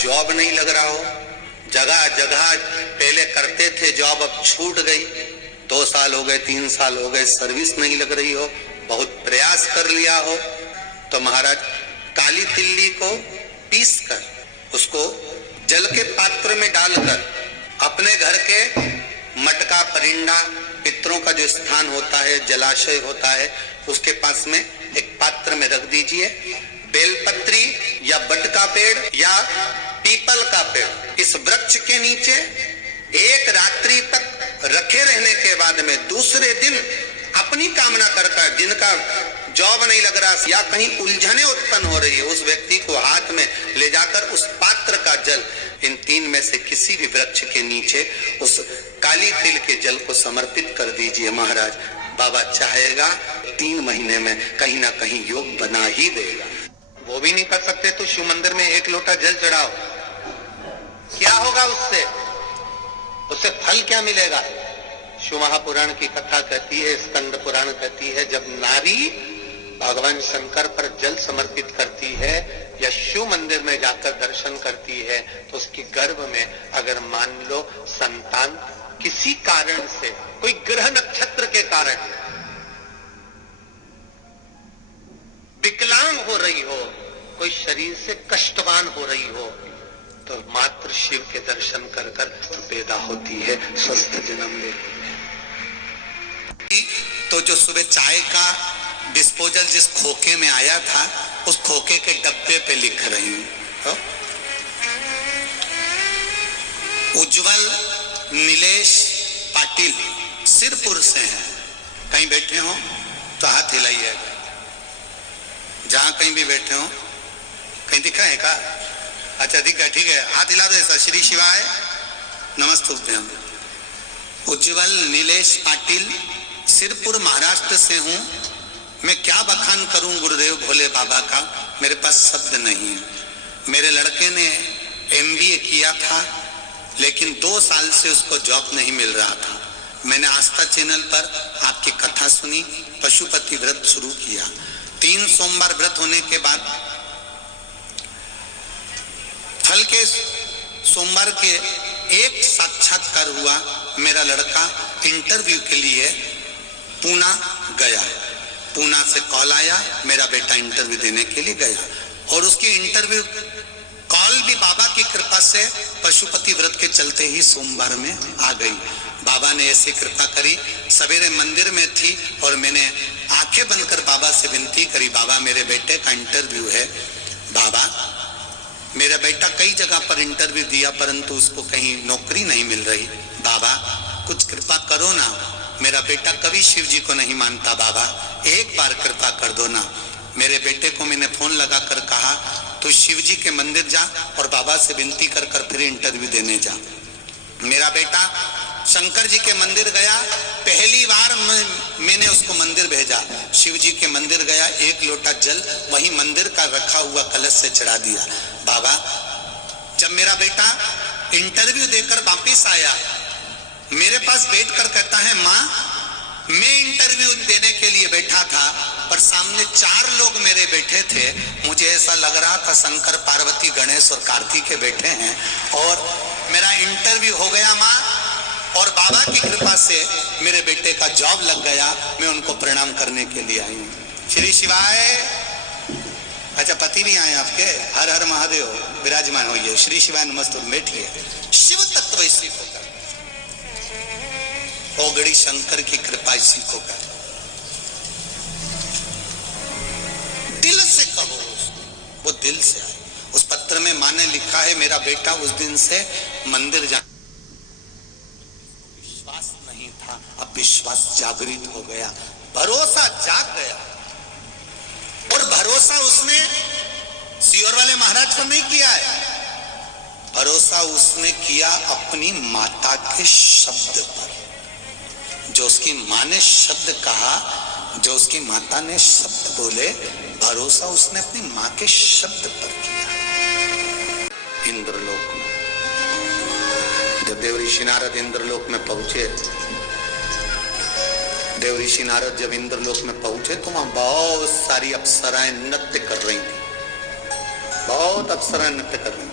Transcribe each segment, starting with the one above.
Job नहीं लग रहा हो, जगह जगह पहले करते थे जॉब, अब छूट गई, 2 साल हो गए, 3 साल हो गए, सर्विस नहीं लग रही हो, बहुत प्रयास कर लिया हो, तो महाराज काली तिल्ली को पीस कर उसको जल के पात्र में डालकर अपने घर के मटका परिंडा पितरों का जो स्थान होता है, जलाशय होता है, उसके पास में एक पात्र में रख दीजिए। बेलपत्री या बट का पेड़ या पीपल का पेड़, इस वृक्ष के नीचे एक रात्रि तक रखे रहने के बाद में दूसरे दिन अपनी कामना करता है, जिनका जॉब नहीं लग रहा या कहीं उलझने उत्पन्न हो रही है, उस व्यक्ति को हाथ में ले जाकर उस पात्र का जल इन 3 में से किसी भी वृक्ष के नीचे उस काली तिल के जल को समर्पित कर दीजिए। महाराज बाबा चाहेगा 3 महीने में कहीं ना कहीं योग बना ही देगा। वो भी नहीं कर सकते तो शिव मंदिर में 1 लोटा जल चढ़ाओ, क्या होगा उससे? उससे फल क्या मिलेगा? शिव महापुराण की कथा कहती है, स्कंद पुराण कहती है, जब नारी भगवान शंकर पर जल समर्पित करती है या शिव मंदिर में जाकर दर्शन करती है, तो उसके गर्भ में अगर मान लो संतान किसी कारण से, कोई ग्रह नक्षत्र के कारण विकलांग हो रही हो, कोई शरीर से कष्टवान हो रही हो, तो मात्र शिव के दर्शन कर कर पैदा होती है, स्वस्थ जन्म लेती है। तो जो सुबह चाय का डिस्पोजल जिस खोखे में आया था, उस खोखे के डब्बे पे लिख रही हूं, तो उज्जवल नीलेश पाटिल सिरपुर से हैं। कहीं बैठे हो तो हाथ हिलाइए, जहां कहीं भी बैठे हो। कहीं दिखा है का? अच्छा दिखा, ठीक है, हाथ हिला दो ऐसा। श्री शिवाय नमस्तुभ्यम। उज्जवल नीलेश पाटिल सिरपुर महाराष्ट्र से हूं। मैं क्या बखान करूं गुरुदेव भोले बाबा का, मेरे पास शब्द नहीं है। मेरे लड़के ने MBA किया था, लेकिन 2 साल से उसको जॉब नहीं मिल रहा था। मैंने आस्था चैनल पर आपकी कथा सुनी, पशुपति व्रत शुरू किया। 3 सोमवार व्रत होने के बाद फल के सोमवार के एक साक्षात्कार हुआ। मेरा लड़का इंटरव्यू के लिए पूना गया, पूना से कॉल आया, मेरा बेटा इंटरव्यू देने के लिए गया, और उसकी इंटरव्यू कॉल भी बाबा की कृपा से पशुपति व्रत के चलते ही सोमवार में आ गई। बाबा ने ऐसी कृपा करी, सवेरे मंदिर में थी और मैंने आंखें बंद कर बाबा से विनती करी, बाबा मेरे बेटे का इंटरव्यू है। बाबा मेरा बेटा कई जगह पर इंटरव्यू दिया, परंतु उसको कहीं नौकरी नहीं मिल रही। बाबा कुछ कृपा करो ना, मेरा बेटा कभी शिव जी को नहीं मानता, बाबा एक बार कृपा कर दो ना। मेरे बेटे को मैंने फोन लगा कर कहा, तू शिव जी के मंदिर जा और बाबा से विनती कर कर फिर इंटरव्यू देने जा। मेरा बेटा शंकर जी के मंदिर गया, पहली बार मैंने उसको मंदिर भेजा। शिव जी के मंदिर गया, 1 लोटा जल वहीं मंदिर का रखा हुआ कलश से चढ़ा दिया। बाबा जब मेरा बेटा इंटरव्यू देकर वापिस आया, मेरे पास बैठकर कहता है, माँ मैं इंटरव्यू देने के लिए बैठा था, पर सामने 4 लोग मेरे बैठे थे, मुझे ऐसा लग रहा था शंकर पार्वती गणेश और कार्तिक बैठे हैं, और मेरा इंटरव्यू हो गया माँ, और बाबा की कृपा से मेरे बेटे का जॉब लग गया। मैं उनको प्रणाम करने के लिए आई हूँ। श्री शिवाय। अच्छा पति नहीं आए आपके? हर हर महादेव, विराजमान होइए। श्री शिवाय नमस्ते, बैठिए। शिव तत्व इसी को कर, ओगड़ी शंकर की कृपा इसी को कर। दिल से कहो, वो दिल से आए। उस पत्र में माँ ने लिखा है, मेरा बेटा उस दिन से मंदिर जा, विश्वास नहीं था, अब विश्वास जागृत हो गया, भरोसा जाग गया। और भरोसा उसने सियोर वाले महाराज पर नहीं किया है, भरोसा उसने किया अपनी माता के शब्द पर। जो उसकी माँ ने शब्द कहा, जो उसकी माता ने शब्द बोले, भरोसा उसने अपनी माँ के शब्द पर किया। इंद्रलोक में जब देवऋषि नारद इंद्रलोक में पहुंचे, देवऋषि नारद जब इंद्रलोक में पहुंचे तो वहां बहुत सारी अप्सराएं नृत्य कर रही थी, बहुत अप्सराएं नृत्य कर रही थी।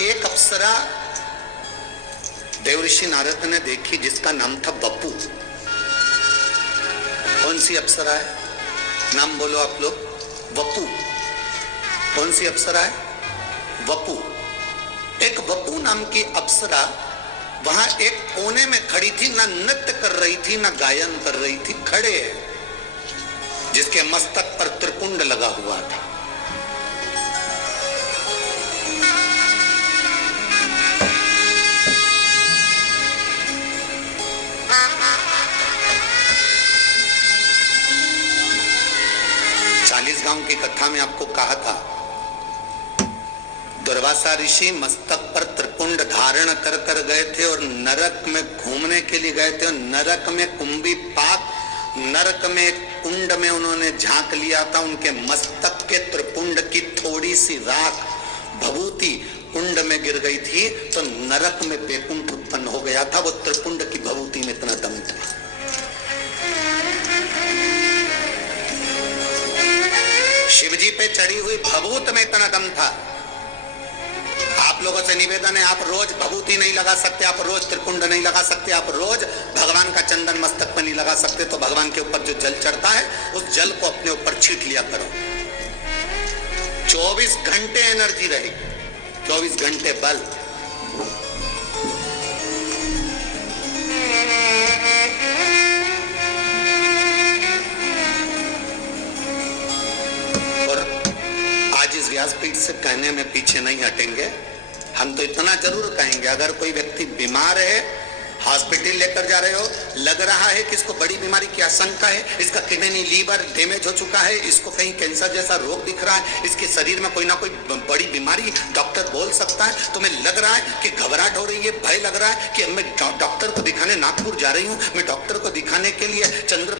एक अप्सरा देवऋषि नारद ने देखी जिसका नाम था बपू। कौन सी अप्सरा है? नाम बोलो आप लोग। वपू। कौन सी अप्सरा है? वपू। एक वपू नाम की अप्सरा वहां एक कोने में खड़ी थी, ना नृत्य कर रही थी ना गायन कर रही थी, खड़े है, जिसके मस्तक पर त्रिपुंड लगा हुआ था। गांव की कथा में आपको कहा था, दुर्वासा ऋषि मस्तक पर त्रिपुंड धारण कर कर गए थे और नरक में घूमने के लिए गए थे। और नरक में कुंभी पाक, नरक में कुंड में उन्होंने झांक लिया था। उनके मस्तक के त्रिपुंड की थोड़ी सी राख भभूति कुंड में गिर गई थी, तो नरक में बेकुंठ उत्पन्न हो गया था। वो त्रिपुंड की भभूति में इतना दम था। शिवजी पे चढ़ी हुई भभूत में इतना दम था। आप लोगों से निवेदन है, आप रोज भभूति नहीं लगा सकते, आप रोज त्रिपुंड नहीं लगा सकते, आप रोज भगवान का चंदन मस्तक पर नहीं लगा सकते, तो भगवान के ऊपर जो जल चढ़ता है उस जल को अपने ऊपर छीट लिया करो। 24 घंटे एनर्जी रहेगी, 24 घंटे बल। व्यासपीठ से कहने में पीछे नहीं हटेंगे। हम तो इतना जरूर कहेंगे, अगर कोई व्यक्ति बीमार है, हॉस्पिटल लेकर जा रहे हो, लग रहा है कि इसको बड़ी बीमारी की आशंका है, इसका किडनी लीवर डैमेज हो चुका है, इसको कहीं कैंसर जैसा रोग दिख रहा है, इसके शरीर में कोई ना कोई बड़ी बीमारी डॉक्टर बोल सकता है, तुम्हें लग रहा है कि घबराहट हो रही है, भय लग रहा है कि मैं डॉक्टर को दिखाने नागपुर जा रही हूँ, मैं डॉक्टर को दिखाने के लिए चंद्र